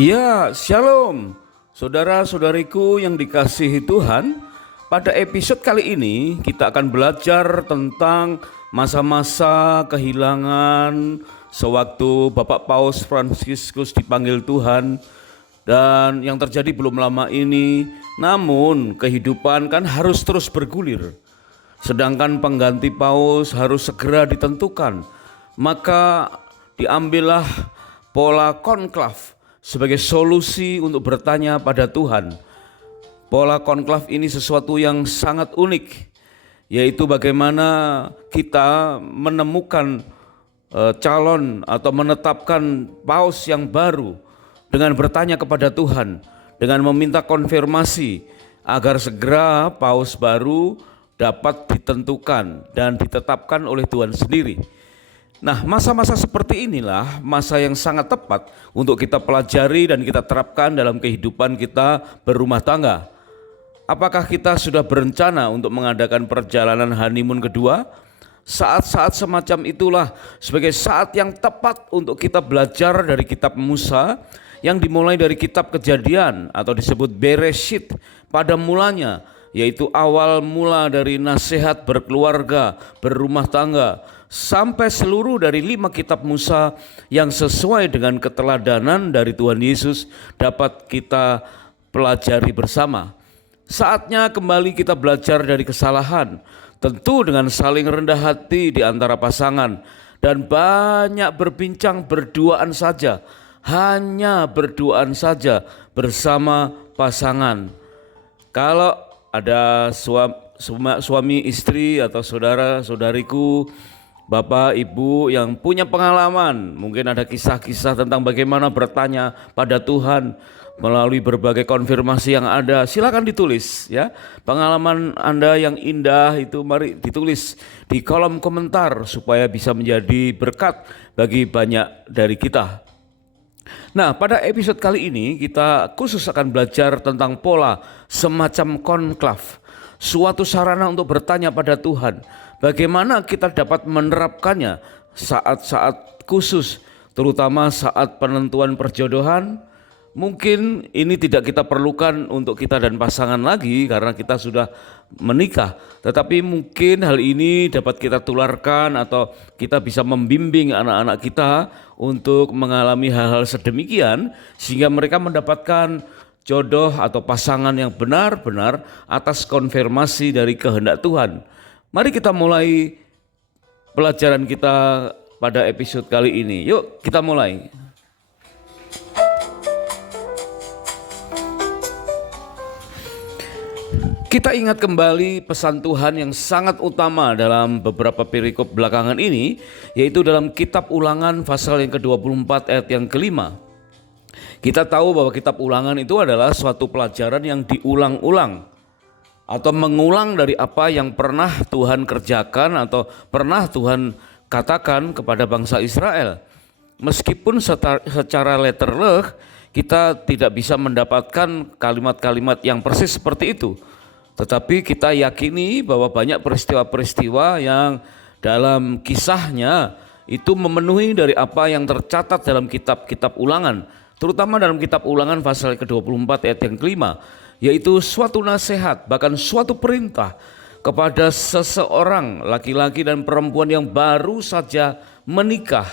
Ya, shalom. Saudara-saudariku yang dikasihi Tuhan, pada episode kali ini kita akan belajar tentang masa-masa kehilangan sewaktu Bapak Paus Fransiskus dipanggil Tuhan, dan yang terjadi belum lama ini. Namun kehidupan kan harus terus bergulir, sedangkan pengganti Paus harus segera ditentukan. Maka diambillah pola konklav sebagai solusi untuk bertanya pada Tuhan. Pola konklav ini sesuatu yang sangat unik, yaitu bagaimana kita menemukan calon atau menetapkan paus yang baru dengan bertanya kepada Tuhan, dengan meminta konfirmasi agar segera paus baru dapat ditentukan dan ditetapkan oleh Tuhan sendiri. Nah, masa-masa seperti inilah masa yang sangat tepat untuk kita pelajari dan kita terapkan dalam kehidupan kita berumah tangga. Apakah kita sudah berencana untuk mengadakan perjalanan honeymoon kedua? Saat-saat semacam itulah sebagai saat yang tepat untuk kita belajar dari kitab Musa yang dimulai dari kitab Kejadian atau disebut Bereshit pada mulanya, yaitu awal mula dari nasihat berkeluarga, berumah tangga, sampai seluruh dari 5 kitab Musa yang sesuai dengan keteladanan dari Tuhan Yesus dapat kita pelajari bersama. Saatnya kembali kita belajar dari kesalahan, tentu dengan saling rendah hati di antara pasangan dan banyak berbincang berduaan saja, hanya berduaan saja bersama pasangan. Kalau ada suami istri atau saudara-saudariku, Bapak, Ibu yang punya pengalaman, mungkin ada kisah-kisah tentang bagaimana bertanya pada Tuhan melalui berbagai konfirmasi yang ada. Silakan ditulis ya. Pengalaman Anda yang indah itu mari ditulis di kolom komentar supaya bisa menjadi berkat bagi banyak dari kita. Nah, pada episode kali ini kita khusus akan belajar tentang pola semacam konklav, suatu sarana untuk bertanya pada Tuhan. Bagaimana kita dapat menerapkannya saat-saat khusus, terutama saat penentuan perjodohan. Mungkin ini tidak kita perlukan untuk kita dan pasangan lagi karena kita sudah menikah. Tetapi mungkin hal ini dapat kita tularkan atau kita bisa membimbing anak-anak kita untuk mengalami hal-hal sedemikian sehingga mereka mendapatkan jodoh atau pasangan yang benar-benar atas konfirmasi dari kehendak Tuhan. Mari kita mulai pelajaran kita pada episode kali ini. Yuk kita mulai. Kita ingat kembali pesan Tuhan yang sangat utama dalam beberapa perikop belakangan ini, yaitu dalam kitab Ulangan pasal yang ke-24 ayat yang ke-5. Kita tahu bahwa kitab Ulangan itu adalah suatu pelajaran yang diulang-ulang atau mengulang dari apa yang pernah Tuhan kerjakan atau pernah Tuhan katakan kepada bangsa Israel. Meskipun secara letterleh kita tidak bisa mendapatkan kalimat-kalimat yang persis seperti itu, tetapi kita yakini bahwa banyak peristiwa-peristiwa yang dalam kisahnya itu memenuhi dari apa yang tercatat dalam kitab-kitab Ulangan, terutama dalam kitab Ulangan pasal ke-24 ayat yang ke-5, yaitu suatu nasihat, bahkan suatu perintah kepada seseorang laki-laki dan perempuan yang baru saja menikah.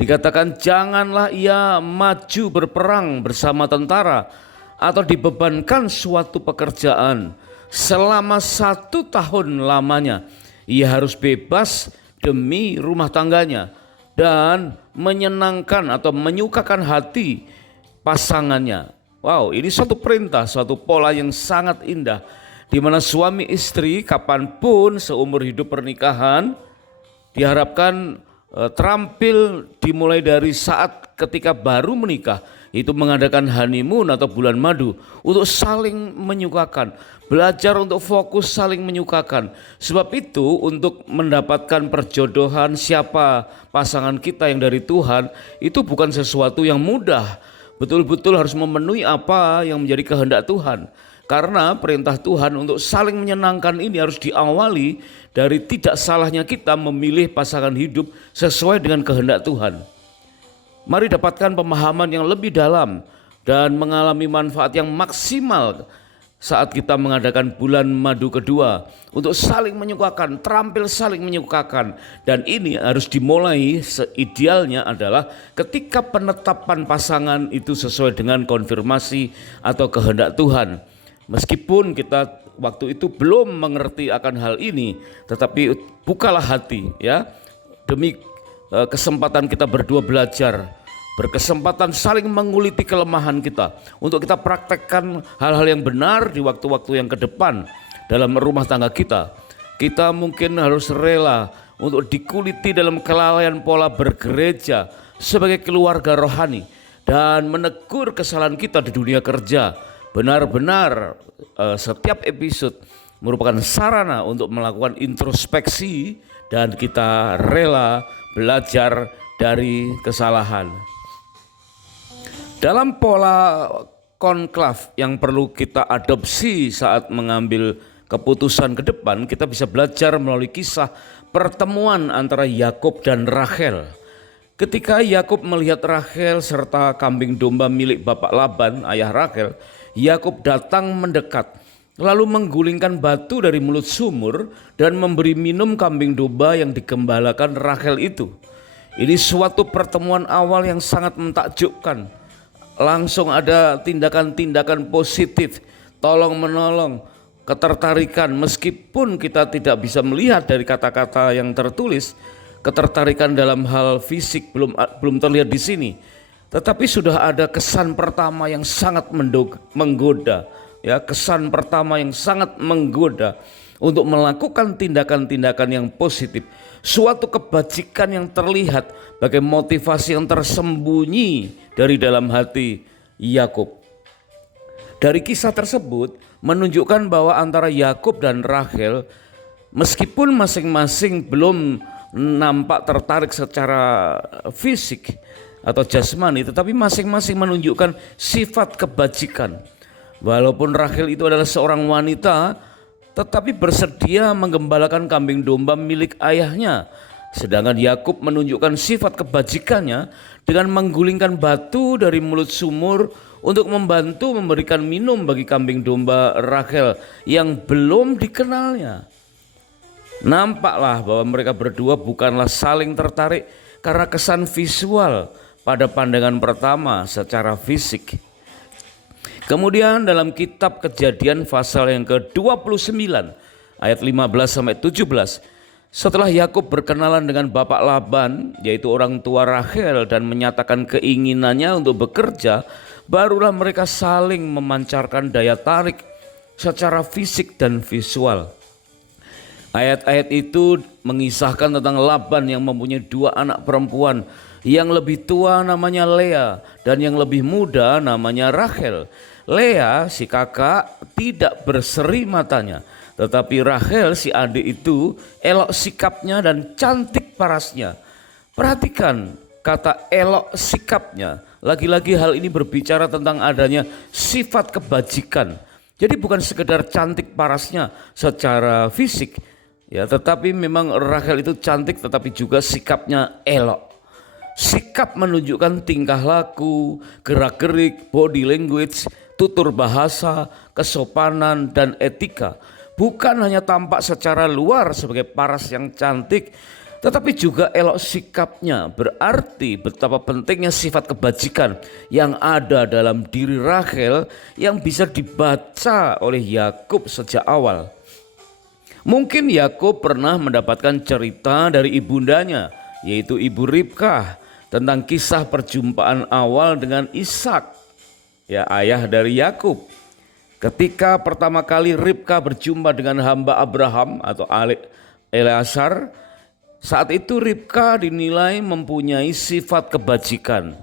Dikatakan janganlah ia maju berperang bersama tentara atau dibebankan suatu pekerjaan selama 1 tahun lamanya. Ia harus bebas demi rumah tangganya dan menyenangkan atau menyukakan hati pasangannya. Wow, ini suatu perintah, suatu pola yang sangat indah, di mana suami istri kapanpun seumur hidup pernikahan diharapkan terampil dimulai dari saat ketika baru menikah, yaitu mengadakan honeymoon atau bulan madu untuk saling menyukakan, belajar untuk fokus saling menyukakan. Sebab itu untuk mendapatkan perjodohan siapa pasangan kita yang dari Tuhan itu bukan sesuatu yang mudah. Betul-betul harus memenuhi apa yang menjadi kehendak Tuhan. Karena perintah Tuhan untuk saling menyenangkan ini harus diawali dari tidak salahnya kita memilih pasangan hidup sesuai dengan kehendak Tuhan. Mari dapatkan pemahaman yang lebih dalam dan mengalami manfaat yang maksimal saat kita mengadakan bulan madu kedua untuk saling menyukakan, terampil saling menyukakan. Dan ini harus dimulai seidealnya adalah ketika penetapan pasangan itu sesuai dengan konfirmasi atau kehendak Tuhan. Meskipun kita waktu itu belum mengerti akan hal ini, tetapi bukalah hati ya, demi kesempatan kita berdua belajar, berkesempatan saling menguliti kelemahan kita untuk kita praktekkan hal-hal yang benar di waktu-waktu yang ke depan dalam rumah tangga kita. Kita mungkin harus rela untuk dikuliti dalam kelalaian pola bergereja sebagai keluarga rohani dan menegur kesalahan kita di dunia kerja. Benar-benar setiap episode merupakan sarana untuk melakukan introspeksi dan kita rela belajar dari kesalahan. Dalam pola konklav yang perlu kita adopsi saat mengambil keputusan ke depan, kita bisa belajar melalui kisah pertemuan antara Yakub dan Rachel. Ketika Yakub melihat Rachel serta kambing domba milik bapak Laban, ayah Rachel, Yakub datang mendekat, lalu menggulingkan batu dari mulut sumur dan memberi minum kambing domba yang digembalakan Rachel itu. Ini suatu pertemuan awal yang sangat mentakjubkan. Langsung ada tindakan-tindakan positif, tolong menolong, ketertarikan meskipun kita tidak bisa melihat dari kata-kata yang tertulis. Ketertarikan dalam hal fisik belum terlihat di sini, tetapi sudah ada kesan pertama yang sangat menggoda, ya, kesan pertama yang sangat menggoda untuk melakukan tindakan-tindakan yang positif. Suatu kebajikan yang terlihat bagai motivasi yang tersembunyi dari dalam hati Yakub. Dari kisah tersebut menunjukkan bahwa antara Yakub dan Rachel, meskipun masing-masing belum nampak tertarik secara fisik atau jasmani, tetapi masing-masing menunjukkan sifat kebajikan. Walaupun Rachel itu adalah seorang wanita, tetapi bersedia menggembalakan kambing domba milik ayahnya. Sedangkan Yakub menunjukkan sifat kebajikannya dengan menggulingkan batu dari mulut sumur untuk membantu memberikan minum bagi kambing domba Rachel yang belum dikenalnya. Nampaklah bahwa mereka berdua bukanlah saling tertarik karena kesan visual pada pandangan pertama secara fisik. Kemudian dalam kitab Kejadian pasal yang ke-29 ayat 15 sampai 17, setelah Yakub berkenalan dengan bapak Laban yaitu orang tua Rachel dan menyatakan keinginannya untuk bekerja, barulah mereka saling memancarkan daya tarik secara fisik dan visual. Ayat-ayat itu mengisahkan tentang Laban yang mempunyai dua anak perempuan, yang lebih tua namanya Lea dan yang lebih muda namanya Rachel. Lea si kakak tidak berseri matanya, tetapi Rachel si adik itu elok sikapnya dan cantik parasnya. Perhatikan kata elok sikapnya. Lagi-lagi hal ini berbicara tentang adanya sifat kebajikan. Jadi bukan sekedar cantik parasnya secara fisik, ya, tetapi memang Rachel itu cantik tetapi juga sikapnya elok. Sikap menunjukkan tingkah laku, gerak-gerik, body language, tutur bahasa, kesopanan, dan etika. Bukan hanya tampak secara luar sebagai paras yang cantik, tetapi juga elok sikapnya. Berarti betapa pentingnya sifat kebajikan yang ada dalam diri Rachel yang bisa dibaca oleh Yakub sejak awal. Mungkin Yakub pernah mendapatkan cerita dari ibundanya, yaitu Ibu Ribkah, tentang kisah perjumpaan awal dengan Ishak, ya, ayah dari Yakub. Ketika pertama kali Ribkah berjumpa dengan hamba Abraham atau Eleazar, saat itu Ribkah dinilai mempunyai sifat kebajikan.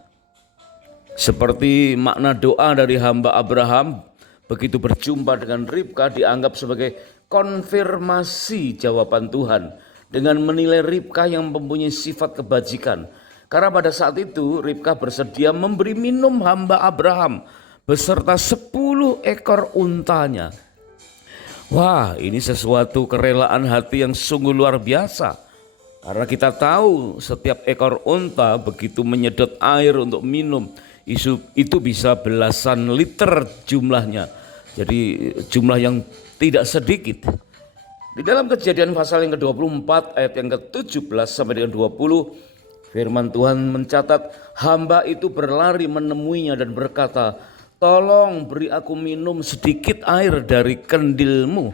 Seperti makna doa dari hamba Abraham, begitu berjumpa dengan Ribkah dianggap sebagai konfirmasi jawaban Tuhan dengan menilai Ribkah yang mempunyai sifat kebajikan. Karena pada saat itu Ribkah bersedia memberi minum hamba Abraham beserta 10 ekor untanya. Wah, ini sesuatu kerelaan hati yang sungguh luar biasa. Karena kita tahu setiap ekor unta begitu menyedot air untuk minum, itu bisa belasan liter jumlahnya. Jadi jumlah yang tidak sedikit. Di dalam Kejadian pasal yang ke-24 ayat yang ke-17 sampai dengan 20, firman Tuhan mencatat, hamba itu berlari menemuinya dan berkata, tolong beri aku minum sedikit air dari kendimu.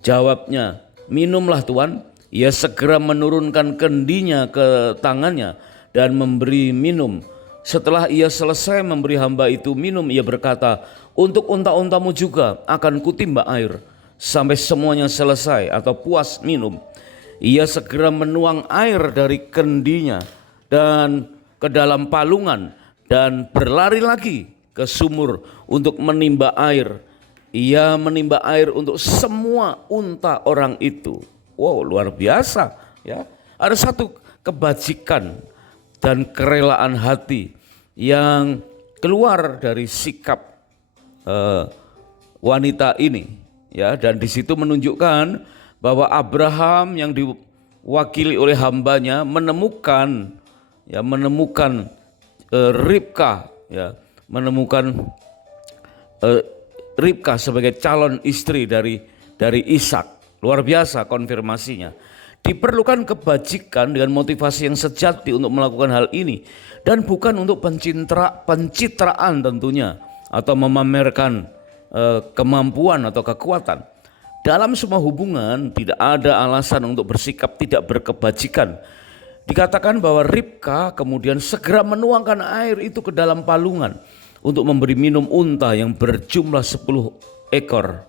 Jawabnya, minumlah Tuan. Ia segera menurunkan kendinya ke tangannya dan memberi minum. Setelah ia selesai memberi hamba itu minum, ia berkata, untuk unta-untamu juga akan kutimba air sampai semuanya selesai atau puas minum. Ia segera menuang air dari kendinya dan ke dalam palungan dan berlari lagi ke sumur untuk menimba air. Ia menimba air untuk semua unta orang itu. Wow, luar biasa ya. Ada satu kebajikan dan kerelaan hati yang keluar dari sikap wanita ini. Ya, dan di situ menunjukkan bahwa Abraham yang diwakili oleh hambanya menemukan Ribka, ya, menemukan Ribka sebagai calon istri dari Ishak. Luar biasa konfirmasinya. Diperlukan kebajikan dengan motivasi yang sejati untuk melakukan hal ini dan bukan untuk pencitraan tentunya atau memamerkan kemampuan atau kekuatan. Dalam semua hubungan tidak ada alasan untuk bersikap tidak berkebajikan. Dikatakan bahwa Ribka kemudian segera menuangkan air itu ke dalam palungan untuk memberi minum unta yang berjumlah 10 ekor.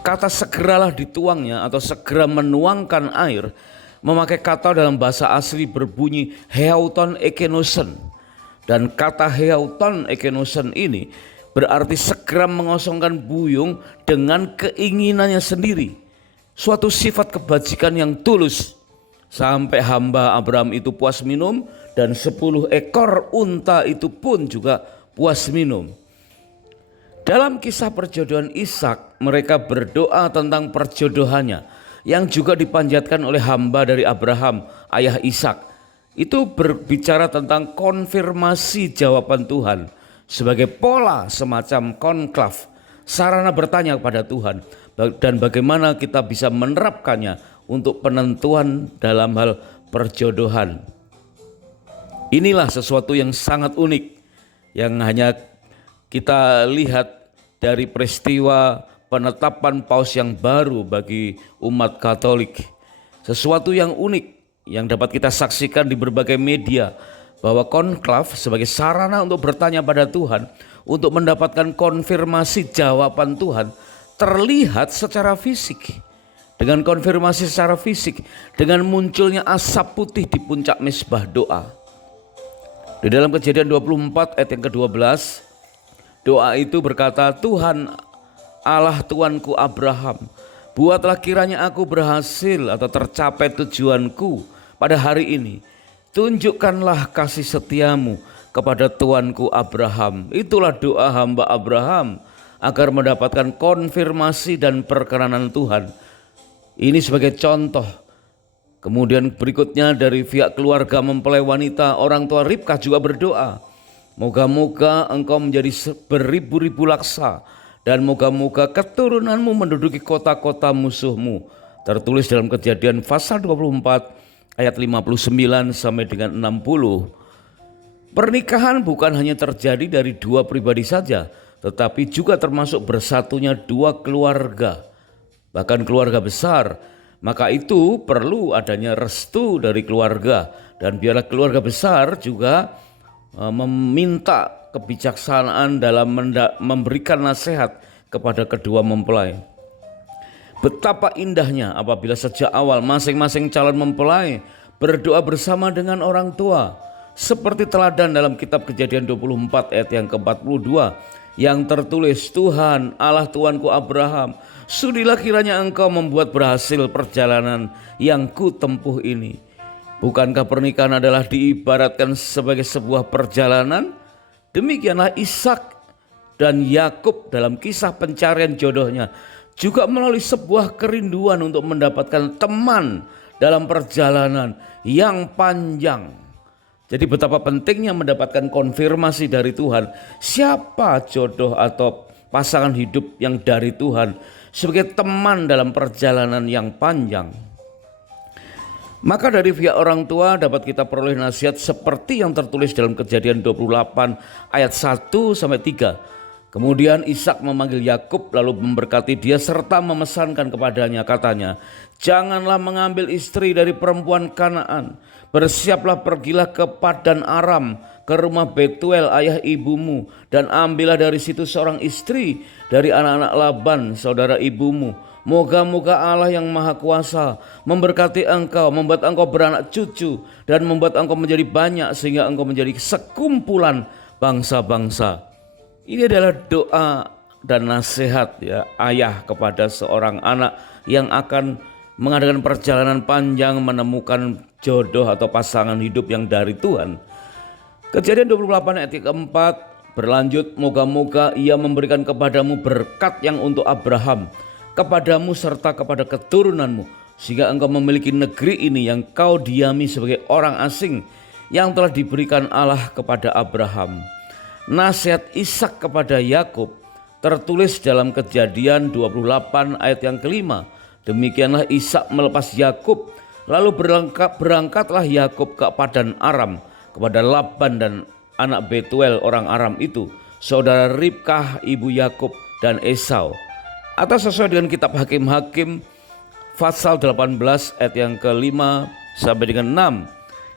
Kata segeralah dituangnya atau segera menuangkan air memakai kata dalam bahasa asli berbunyi heauton ekenosen. Dan kata heauton ekenosen ini berarti segera mengosongkan buyung dengan keinginannya sendiri. Suatu sifat kebajikan yang tulus. Sampai hamba Abraham itu puas minum dan 10 ekor unta itu pun juga puas minum. Dalam kisah perjodohan Ishak, mereka berdoa tentang perjodohannya yang juga dipanjatkan oleh hamba dari Abraham, ayah Ishak. Itu berbicara tentang konfirmasi jawaban Tuhan sebagai pola semacam konklav, sarana bertanya kepada Tuhan dan bagaimana kita bisa menerapkannya untuk penentuan dalam hal perjodohan. Inilah sesuatu yang sangat unik yang hanya kita lihat dari peristiwa penetapan paus yang baru bagi umat Katolik. Sesuatu yang unik yang dapat kita saksikan di berbagai media, bahwa konklav sebagai sarana untuk bertanya pada Tuhan, untuk mendapatkan konfirmasi jawaban Tuhan, terlihat secara fisik. Dengan konfirmasi secara fisik, dengan munculnya asap putih di puncak mezbah doa. Di dalam Kejadian 24 ayat yang ke-12, doa itu berkata, Tuhan Allah Tuanku Abraham, buatlah kiranya aku berhasil atau tercapai tujuanku pada hari ini. Tunjukkanlah kasih setiamu kepada Tuanku Abraham. Itulah doa hamba Abraham agar mendapatkan konfirmasi dan perkenanan Tuhan. Ini sebagai contoh. Kemudian berikutnya dari pihak keluarga mempelai wanita, orang tua Ribka juga berdoa. Moga-moga engkau menjadi beribu-ribu laksa dan moga-moga keturunanmu menduduki kota-kota musuhmu. Tertulis dalam Kejadian pasal 24 ayat 59 sampai dengan 60. Pernikahan bukan hanya terjadi dari dua pribadi saja, tetapi juga termasuk bersatunya dua keluarga, bahkan keluarga besar. Maka itu perlu adanya restu dari keluarga, dan biarlah keluarga besar juga meminta kebijaksanaan dalam memberikan nasihat kepada kedua mempelai. Betapa indahnya apabila sejak awal masing-masing calon mempelai berdoa bersama dengan orang tua. Seperti teladan dalam kitab Kejadian 24 ayat yang ke-42 yang tertulis, Tuhan Allah Tuanku Abraham, sudilah kiranya engkau membuat berhasil perjalanan yang ku tempuh ini. Bukankah pernikahan adalah diibaratkan sebagai sebuah perjalanan? Demikianlah Ishak dan Yakub dalam kisah pencarian jodohnya juga melalui sebuah kerinduan untuk mendapatkan teman dalam perjalanan yang panjang. Jadi betapa pentingnya mendapatkan konfirmasi dari Tuhan. Siapa jodoh atau pasangan hidup yang dari Tuhan sebagai teman dalam perjalanan yang panjang. Maka dari pihak orang tua dapat kita peroleh nasihat seperti yang tertulis dalam Kejadian 28 ayat 1-3. Kemudian Ishak memanggil Yakub lalu memberkati dia serta memesankan kepadanya, katanya, "Janganlah mengambil istri dari perempuan Kanaan. Bersiaplah, pergilah ke Padan Aram, ke rumah Betuel ayah ibumu, dan ambillah dari situ seorang istri dari anak-anak Laban saudara ibumu. Moga-moga Allah yang Maha Kuasa memberkati engkau, membuat engkau beranak cucu, dan membuat engkau menjadi banyak sehingga engkau menjadi sekumpulan bangsa-bangsa." Ini adalah doa dan nasihat ya ayah kepada seorang anak yang akan mengadakan perjalanan panjang menemukan jodoh atau pasangan hidup yang dari Tuhan. Kejadian 28 ayat keempat berlanjut, "Moga-moga ia memberikan kepadamu berkat yang untuk Abraham, kepadamu serta kepada keturunanmu, sehingga engkau memiliki negeri ini yang kau diami sebagai orang asing yang telah diberikan Allah kepada Abraham." Nasihat Ishak kepada Yakub tertulis dalam Kejadian 28 ayat yang kelima. "Demikianlah Ishak melepas Yakub, lalu berangkatlah Yakub ke Padan Aram kepada Laban dan anak Betuel orang Aram itu, saudara Ribkah ibu Yakub dan Esau." Atau sesuai dengan kitab Hakim-Hakim pasal 18 ayat yang ke-5 sampai dengan 6.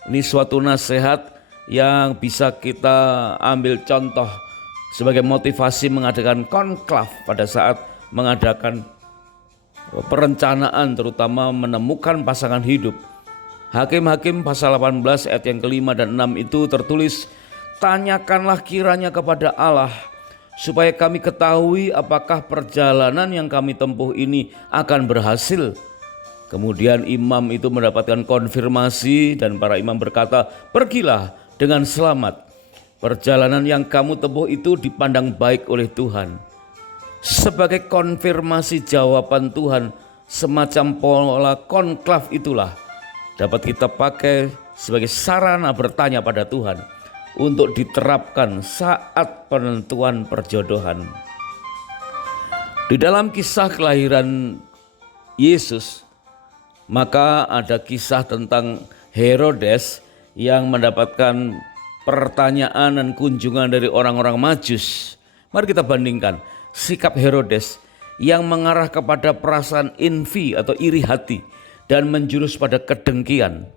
Ini suatu nasihat yang bisa kita ambil contoh sebagai motivasi mengadakan konklav pada saat mengadakan perencanaan, terutama menemukan pasangan hidup. Hakim-Hakim pasal 18 ayat yang ke-5 dan 6 itu tertulis, "Tanyakanlah kiranya kepada Allah, supaya kami ketahui apakah perjalanan yang kami tempuh ini akan berhasil." Kemudian imam itu mendapatkan konfirmasi dan para imam berkata, "Pergilah dengan selamat. Perjalanan yang kamu tempuh itu dipandang baik oleh Tuhan." Sebagai konfirmasi jawaban Tuhan, semacam pola konklav itulah dapat kita pakai sebagai sarana bertanya pada Tuhan untuk diterapkan saat penentuan perjodohan. Di dalam kisah kelahiran Yesus, maka ada kisah tentang Herodes yang mendapatkan pertanyaan dan kunjungan dari orang-orang Majus. Mari kita bandingkan sikap Herodes yang mengarah kepada perasaan envy atau iri hati dan menjurus pada kedengkian.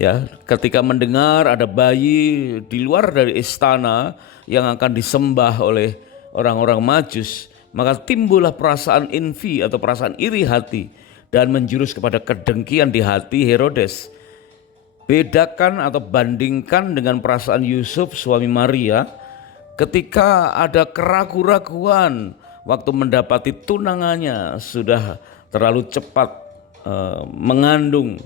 Ya, ketika mendengar ada bayi di luar dari istana yang akan disembah oleh orang-orang Majus, maka timbullah perasaan envy atau perasaan iri hati dan menjurus kepada kedengkian di hati Herodes. Bedakan atau bandingkan dengan perasaan Yusuf suami Maria ketika ada keraguan-raguan waktu mendapati tunangannya sudah terlalu cepat mengandung.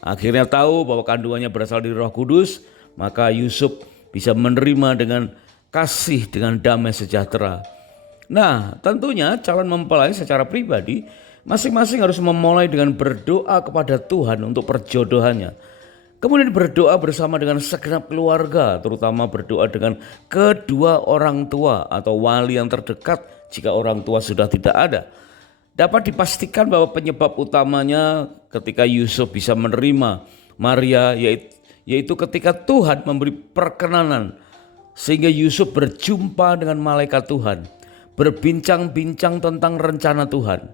Akhirnya tahu bahwa kandungannya berasal dari Roh Kudus, maka Yusuf bisa menerima dengan kasih, dengan damai sejahtera. Nah, tentunya calon mempelai secara pribadi masing-masing harus memulai dengan berdoa kepada Tuhan untuk perjodohannya. Kemudian berdoa bersama dengan segenap keluarga, terutama berdoa dengan kedua orang tua atau wali yang terdekat jika orang tua sudah tidak ada. Dapat dipastikan bahwa penyebab utamanya ketika Yusuf bisa menerima Maria yaitu ketika Tuhan memberi perkenanan sehingga Yusuf berjumpa dengan malaikat Tuhan, berbincang-bincang tentang rencana Tuhan.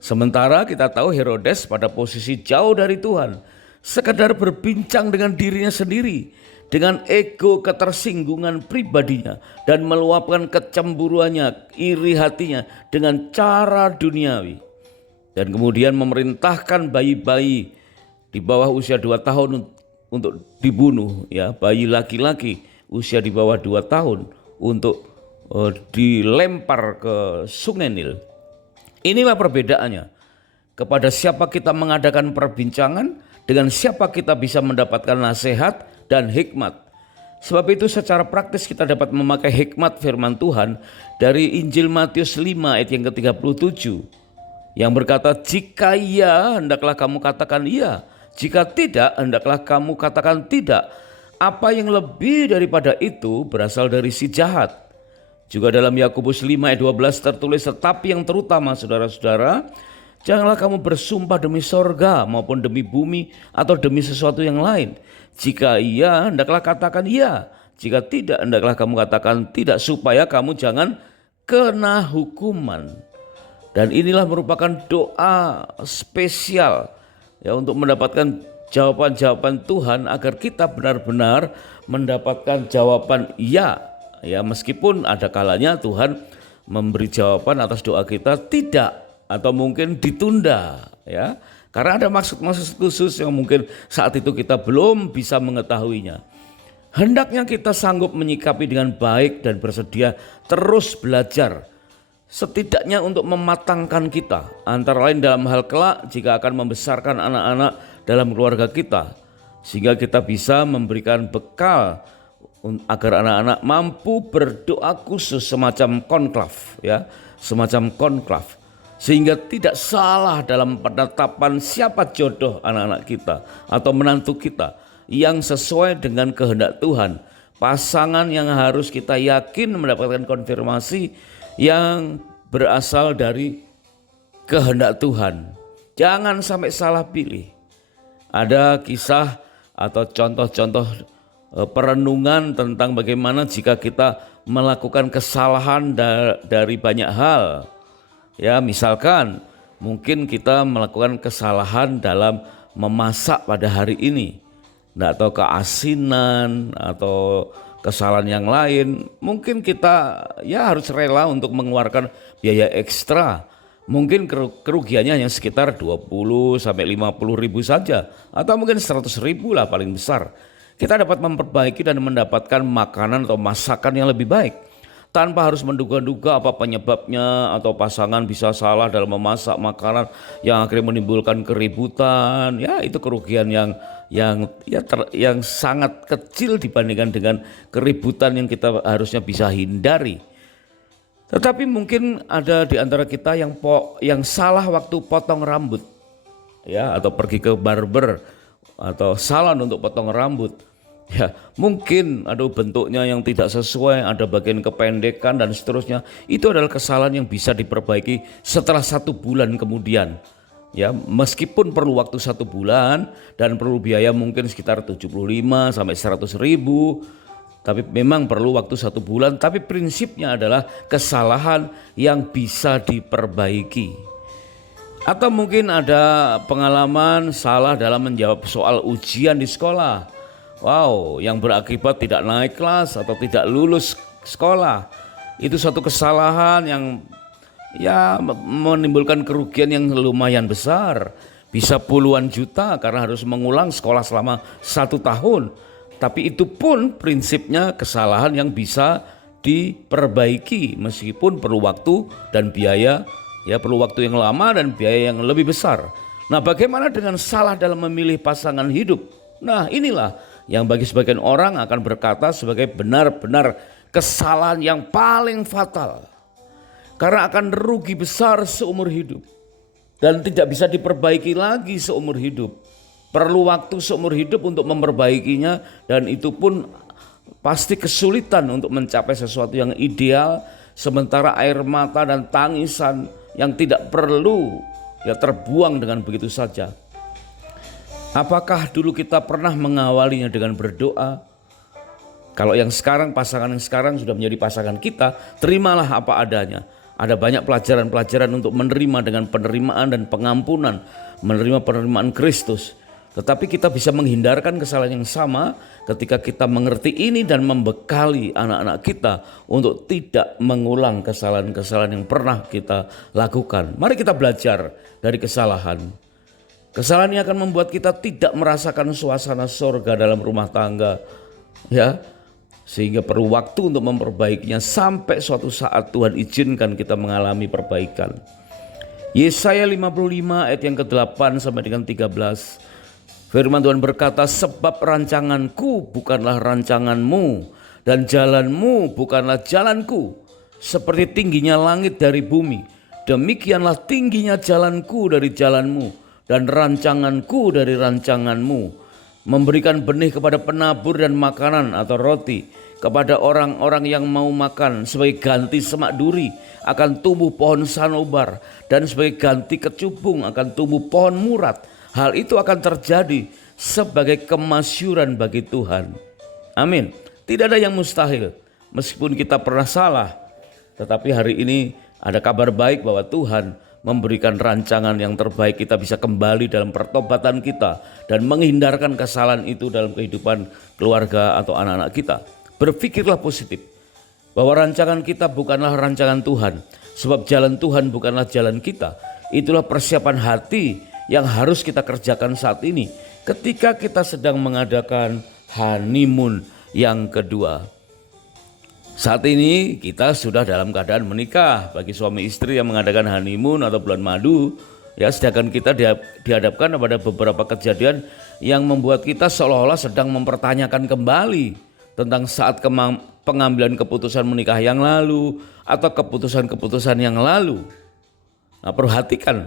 Sementara kita tahu Herodes pada posisi jauh dari Tuhan, sekedar berbincang dengan dirinya sendiri, dengan ego ketersinggungan pribadinya dan meluapkan kecemburuannya, iri hatinya dengan cara duniawi. Dan kemudian memerintahkan bayi-bayi di bawah usia 2 tahun untuk dibunuh, ya, bayi laki-laki usia di bawah 2 tahun untuk dilempar ke Sungai Nil. Inilah perbedaannya. Kepada siapa kita mengadakan perbincangan, dengan siapa kita bisa mendapatkan nasihat dan hikmat. Sebab itu secara praktis kita dapat memakai hikmat firman Tuhan dari Injil Matius 5 ayat yang ke-37 yang berkata, "Jika iya, hendaklah kamu katakan iya. Jika tidak, hendaklah kamu katakan tidak. Apa yang lebih daripada itu berasal dari si jahat. Juga dalam Yakobus 5 ayat 12 tertulis, tetapi yang terutama saudara-saudara, janganlah kamu bersumpah demi sorga maupun demi bumi atau demi sesuatu yang lain. Jika iya, hendaklah katakan iya. Jika tidak, hendaklah kamu katakan tidak, supaya kamu jangan kena hukuman. Dan inilah merupakan doa spesial ya untuk mendapatkan jawaban-jawaban Tuhan, agar kita benar-benar mendapatkan jawaban iya. Ya, meskipun ada kalanya Tuhan memberi jawaban atas doa kita tidak, atau mungkin ditunda ya. Karena ada maksud-maksud khusus yang mungkin saat itu kita belum bisa mengetahuinya. Hendaknya kita sanggup menyikapi dengan baik dan bersedia terus belajar, setidaknya untuk mematangkan kita, antara lain dalam hal kelak jika akan membesarkan anak-anak dalam keluarga kita, sehingga kita bisa memberikan bekal agar anak-anak mampu berdoa khusus, semacam konklav ya, semacam konklav, sehingga tidak salah dalam penetapan siapa jodoh anak-anak kita atau menantu kita yang sesuai dengan kehendak Tuhan, pasangan yang harus kita yakin mendapatkan konfirmasi yang berasal dari kehendak Tuhan. Jangan sampai salah pilih. Ada kisah atau contoh-contoh perenungan tentang bagaimana jika kita melakukan kesalahan dari banyak hal. Ya, misalkan mungkin kita melakukan kesalahan dalam memasak pada hari ini, atau keasinan atau kesalahan yang lain, mungkin kita ya harus rela untuk mengeluarkan biaya ekstra. Mungkin kerugiannya hanya sekitar 20 sampai 50 ribu saja, atau mungkin 100 ribu lah paling besar. Kita dapat memperbaiki dan mendapatkan makanan atau masakan yang lebih baik tanpa harus menduga-duga apa penyebabnya, atau pasangan bisa salah dalam memasak makanan yang akhirnya menimbulkan keributan. Ya, itu kerugian yang sangat kecil dibandingkan dengan keributan yang kita harusnya bisa hindari. Tetapi mungkin ada di antara kita yang salah waktu potong rambut ya, atau pergi ke barber atau salon untuk potong rambut. Ya, mungkin ada bentuknya yang tidak sesuai, ada bagian kependekan dan seterusnya. Itu adalah kesalahan yang bisa diperbaiki setelah 1 bulan kemudian. Ya, meskipun perlu waktu 1 bulan dan perlu biaya mungkin sekitar 75 sampai 100 ribu, tapi memang perlu waktu 1 bulan. Tapi prinsipnya adalah kesalahan yang bisa diperbaiki. Atau mungkin ada pengalaman salah dalam menjawab soal ujian di sekolah. Wow, yang berakibat tidak naik kelas atau tidak lulus sekolah. Itu suatu kesalahan yang ya menimbulkan kerugian yang lumayan besar, bisa puluhan juta karena harus mengulang sekolah selama 1 tahun. Tapi itu pun prinsipnya kesalahan yang bisa diperbaiki meskipun perlu waktu dan biaya, ya perlu waktu yang lama dan biaya yang lebih besar. Nah, bagaimana dengan salah dalam memilih pasangan hidup? Nah, inilah yang bagi sebagian orang akan berkata sebagai benar-benar kesalahan yang paling fatal. Karena akan rugi besar seumur hidup dan tidak bisa diperbaiki lagi seumur hidup. Perlu waktu seumur hidup untuk memperbaikinya, dan itu pun pasti kesulitan untuk mencapai sesuatu yang ideal, sementara air mata dan tangisan yang tidak perlu ya terbuang dengan begitu saja. Apakah dulu kita pernah mengawalinya dengan berdoa? Kalau yang sekarang, pasangan yang sekarang sudah menjadi pasangan kita, terimalah apa adanya. Ada banyak pelajaran-pelajaran untuk menerima dengan penerimaan dan pengampunan, menerima penerimaan Kristus. Tetapi kita bisa menghindarkan kesalahan yang sama ketika kita mengerti ini dan membekali anak-anak kita untuk tidak mengulang kesalahan-kesalahan yang pernah kita lakukan. Mari kita belajar dari kesalahan. Kesalahan ini akan membuat kita tidak merasakan suasana surga dalam rumah tangga, ya, sehingga perlu waktu untuk memperbaikinya sampai suatu saat Tuhan izinkan kita mengalami perbaikan. Yesaya 55 ayat yang ke-8 sampai dengan 13. Firman Tuhan berkata, sebab rancanganku bukanlah rancanganmu dan jalanmu bukanlah jalanku. Seperti tingginya langit dari bumi, demikianlah tingginya jalanku dari jalanmu dan rancanganku dari rancanganmu. memberikan benih kepada penabur dan makanan atau roti kepada orang-orang yang mau makan. Sebagai ganti semak duri akan tumbuh pohon sanobar, dan sebagai ganti kecubung akan tumbuh pohon murat. Hal itu akan terjadi sebagai kemasyuran bagi Tuhan. Amin. Tidak ada yang mustahil. Meskipun kita pernah salah, tetapi hari ini ada kabar baik bahwa Tuhan memberikan rancangan yang terbaik. Kita bisa kembali dalam pertobatan kita dan menghindarkan kesalahan itu dalam kehidupan keluarga atau anak-anak kita. Berpikirlah positif bahwa rancangan kita bukanlah rancangan Tuhan, sebab jalan Tuhan bukanlah jalan kita. Itulah persiapan hati yang harus kita kerjakan saat ini ketika kita sedang mengadakan honeymoon yang kedua. Saat ini kita sudah dalam keadaan menikah bagi suami istri yang mengadakan honeymoon atau bulan madu, ya, sedangkan kita dihadapkan pada beberapa kejadian yang membuat kita seolah-olah sedang mempertanyakan kembali tentang saat pengambilan keputusan menikah yang lalu atau keputusan-keputusan yang lalu. Nah, perhatikan,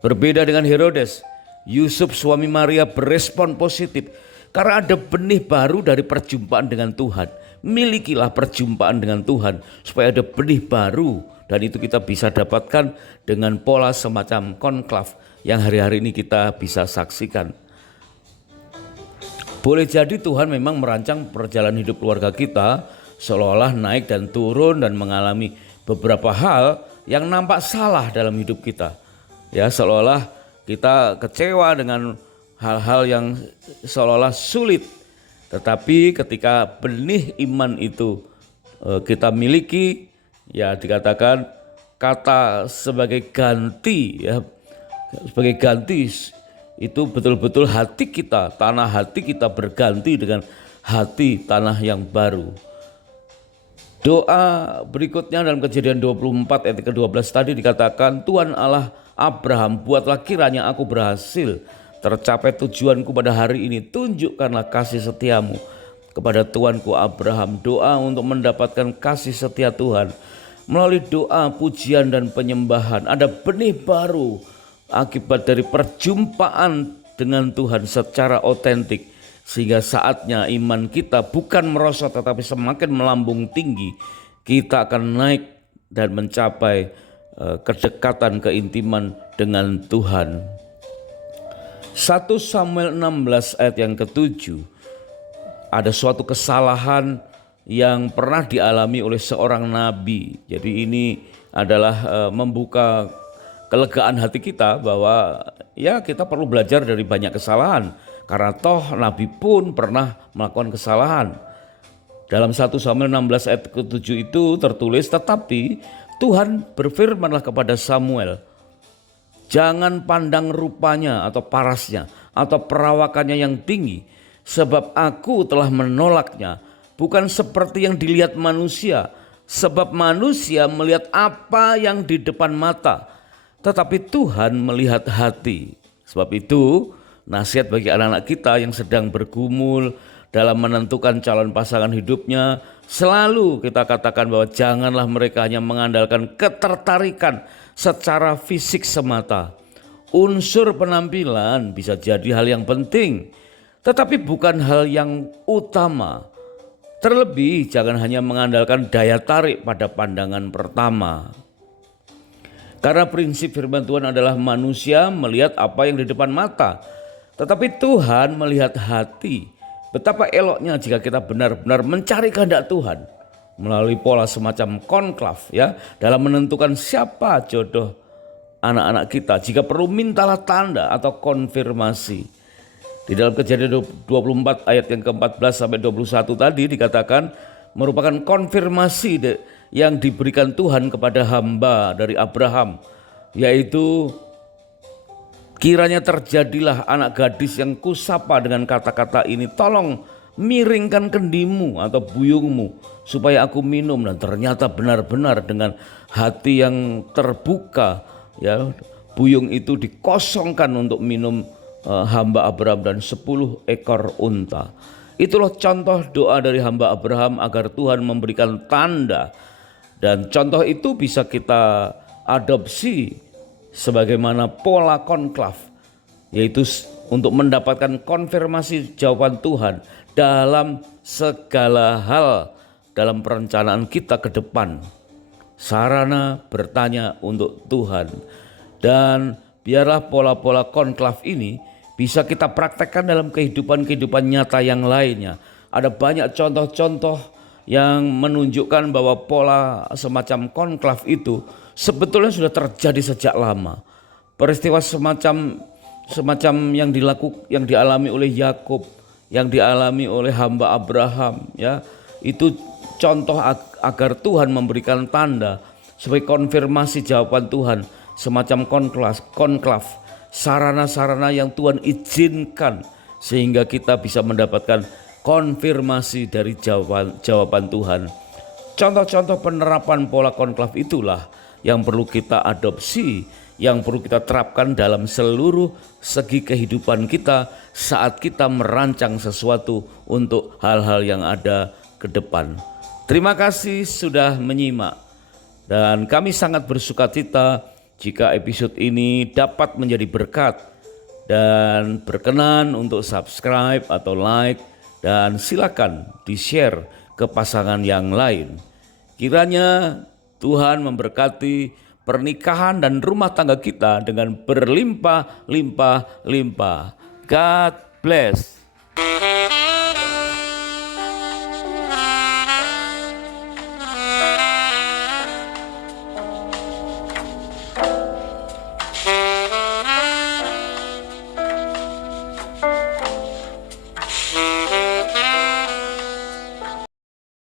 berbeda dengan Herodes, Yusuf suami Maria berespon positif karena ada benih baru dari perjumpaan dengan Tuhan. Milikilah perjumpaan dengan Tuhan supaya ada benih baru, dan itu kita bisa dapatkan dengan pola semacam konklav yang hari-hari ini kita bisa saksikan. Boleh jadi Tuhan memang merancang perjalanan hidup keluarga kita seolah-olah naik dan turun dan mengalami beberapa hal yang nampak salah dalam hidup kita. Ya, seolah-olah kita kecewa dengan hal-hal yang seolah-olah sulit. Tetapi ketika benih iman itu kita miliki, ya dikatakan kata sebagai ganti, ya sebagai ganti itu betul-betul hati kita, tanah hati kita berganti dengan hati tanah yang baru. Doa berikutnya dalam Kejadian 24 ayat ke-12 tadi dikatakan, Tuhan Allah Abraham, buatlah kiranya aku berhasil tercapai tujuanku pada hari ini. Tunjukkanlah kasih setiamu kepada Tuanku Abraham. Doa untuk mendapatkan kasih setia Tuhan melalui doa, pujian dan penyembahan. Ada benih baru akibat dari perjumpaan dengan Tuhan secara otentik, sehingga saatnya iman kita bukan merosot tetapi semakin melambung tinggi. Kita akan naik dan mencapai kedekatan, keintiman dengan Tuhan. 1 Samuel 16 ayat yang ke-7, ada suatu kesalahan yang pernah dialami oleh seorang nabi. Jadi ini adalah membuka kelegaan hati kita bahwa ya kita perlu belajar dari banyak kesalahan, karena toh nabi pun pernah melakukan kesalahan. Dalam 1 Samuel 16 ayat ke-7 itu tertulis, tetapi Tuhan berfirmanlah kepada Samuel, jangan pandang rupanya atau parasnya atau perawakannya yang tinggi, sebab aku telah menolaknya. Bukan seperti yang dilihat manusia, sebab manusia melihat apa yang di depan mata, tetapi Tuhan melihat hati. Sebab itu nasihat bagi anak-anak kita yang sedang bergumul dalam menentukan calon pasangan hidupnya, selalu kita katakan bahwa janganlah mereka hanya mengandalkan ketertarikan secara fisik semata. Unsur penampilan bisa jadi hal yang penting, tetapi bukan hal yang utama. Terlebih jangan hanya mengandalkan daya tarik pada pandangan pertama. Karena prinsip firman Tuhan adalah manusia melihat apa yang di depan mata, tetapi Tuhan melihat hati. Betapa eloknya jika kita benar-benar mencari kehendak Tuhan melalui pola semacam konklav, ya, dalam menentukan siapa jodoh anak-anak kita. Jika perlu mintalah tanda atau konfirmasi. Di dalam Kejadian 24 ayat yang ke-14 sampai 21 tadi dikatakan merupakan konfirmasi yang diberikan Tuhan kepada hamba dari Abraham, yaitu kiranya terjadilah anak gadis yang kusapa dengan kata-kata ini, tolong miringkan kendimu atau buyungmu supaya aku minum. Dan ternyata benar-benar dengan hati yang terbuka, ya, buyung itu dikosongkan untuk minum hamba Abraham dan 10 ekor unta. Itulah contoh doa dari hamba Abraham agar Tuhan memberikan tanda, dan contoh itu bisa kita adopsi sebagaimana pola konklav, yaitu untuk mendapatkan konfirmasi jawaban Tuhan dalam segala hal dalam perencanaan kita ke depan. Sarana bertanya untuk Tuhan, dan biarlah pola-pola konklav ini bisa kita praktekkan dalam kehidupan nyata yang lainnya. Ada banyak contoh-contoh yang menunjukkan bahwa pola semacam konklav itu sebetulnya sudah terjadi sejak lama. Peristiwa semacam yang dialami oleh Yakub, yang dialami oleh hamba Abraham, ya, itu contoh agar Tuhan memberikan tanda sebagai konfirmasi jawaban Tuhan, semacam konklav, sarana-sarana yang Tuhan izinkan sehingga kita bisa mendapatkan konfirmasi dari jawaban Tuhan. Contoh-contoh penerapan pola konklav itulah yang perlu kita adopsi, yang perlu kita terapkan dalam seluruh segi kehidupan kita saat kita merancang sesuatu untuk hal-hal yang ada ke depan. Terima kasih sudah menyimak, dan kami sangat bersukacita jika episode ini dapat menjadi berkat, dan berkenan untuk subscribe atau like, dan silakan di-share ke pasangan yang lain. Kiranya Tuhan memberkati pernikahan dan rumah tangga kita dengan berlimpah-limpah. God bless.